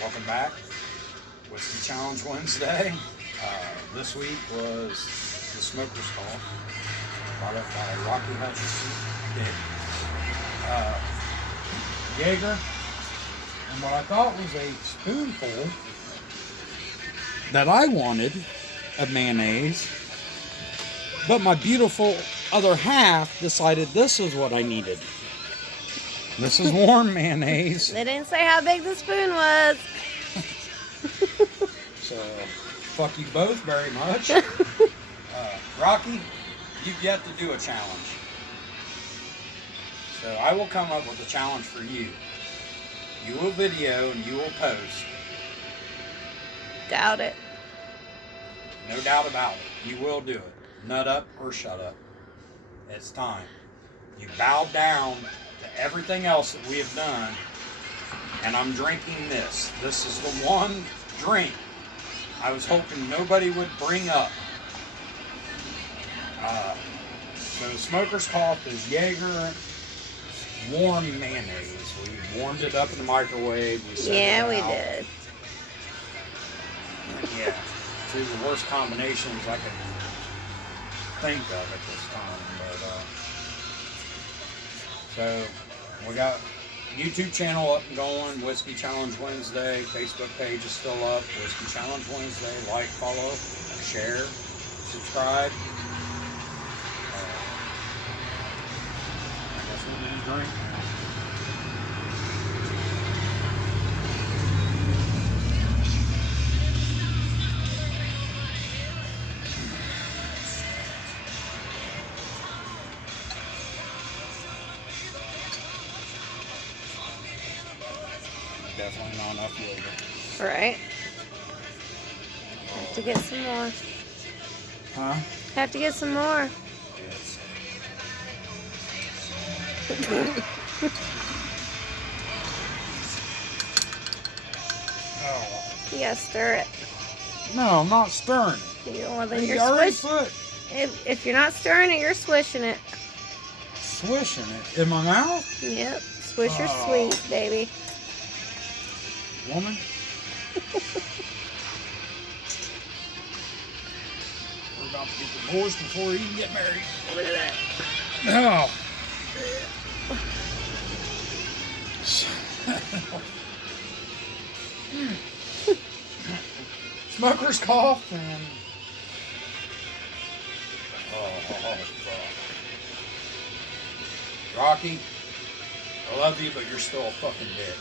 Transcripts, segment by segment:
Welcome back. Whiskey Challenge Wednesday. This week was the Smoker's Call, brought up by Rocky Hutchinson. Jaeger, and what I thought was a spoonful that I wanted of mayonnaise, but my beautiful other half decided this was what I needed. This is warm mayonnaise. They didn't say how big the spoon was. So, fuck you both very much. Rocky, you've yet to do a challenge. So I will come up with a challenge for you. You will video and you will post. Doubt it. No doubt about it. You will do it. Nut up or shut up. It's time. You bow down to everything else that we have done, and I'm drinking this. This is the one drink I was hoping nobody would bring up. So Smoker's Cough is Jaeger warm mayonnaise. We warmed it up in the microwave. We set Yeah, it we out. did. Yeah, two of the worst combinations I could think of at this time. But so we got YouTube channel up and going. Whiskey Challenge Wednesday. Facebook page is still up. Whiskey Challenge Wednesday. Like, follow, share, subscribe. I guess we need a drink now. Definitely not enough Jaeger. Right. Have to get some more. Huh? Have to get some more. Yes. Oh. You gotta stir it. No, I'm not stirring it. Well, then You you're already swish. put If you're not stirring it, you're swishing it. swishing it in my mouth, Yep. Swish your Oh. sweet, baby. woman. We're about to get divorced before we even get married. Look at that. No. Smoker's Cough and fuck. Rocky, I love you, but you're still a fucking dick.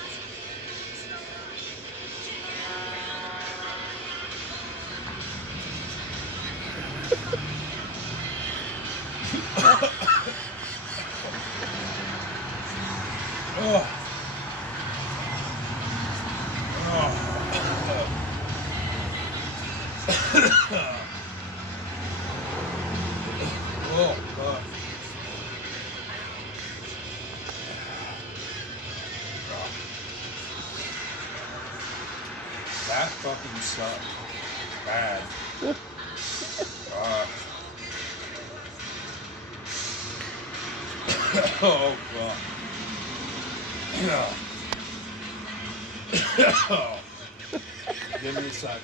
Oh. Oh, fuck. That fucking sucked. Bad. Oh, fuck. Give me a second.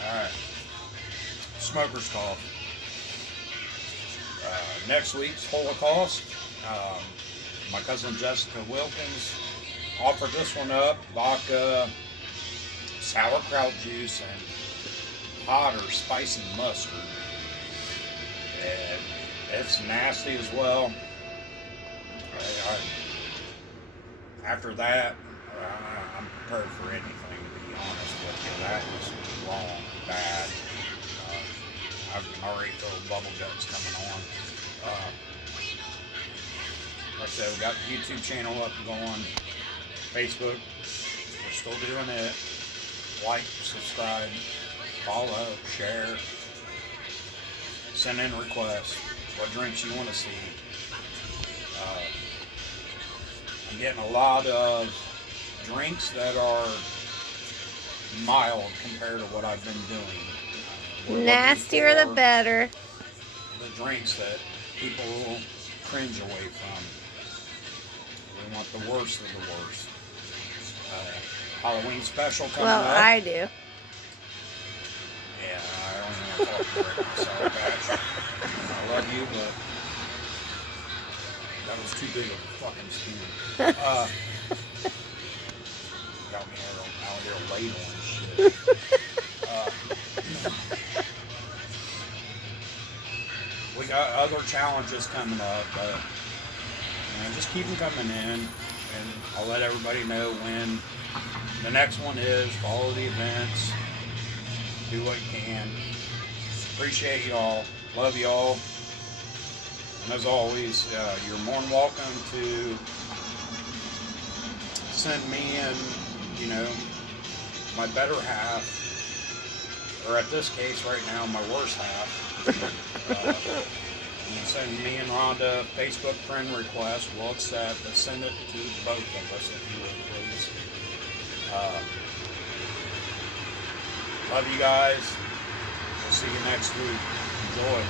Alright. Smoker's Cough. Next week's Holocaust. My cousin Jessica Wilkins offered this one up. Vodka, sauerkraut juice, and hot or spicy mustard. And it's nasty as well. After that, I'm prepared for anything, to be honest with you. That was wrong, bad. I can already feel bubble guts coming on. Like I said, we got the YouTube channel up and going. Facebook, we're still doing it. Like, subscribe, follow, share. Send in requests. What drinks you want to see. I'm getting a lot of drinks that are mild compared to what I've been doing. Nastier the better. the drinks that people will cringe away from. We want the worst of the worst. Halloween special coming Well, up. I do. Yeah, I don't even want to talk about it myself, Patch. I love you, but that was too big of a fucking spoon. Got me out here ladling shit. We got other challenges coming up, but just keep them coming in, and I'll let everybody know when the next one is. Follow the events, do what you can. Appreciate y'all, love y'all, and as always, you're more than welcome to send me in, my better half, or at this case right now, my worst half. You can send me and Rhonda a Facebook friend request. We'll accept, but send it to both of us if you would, please. Love you guys. We'll see you next week. Enjoy.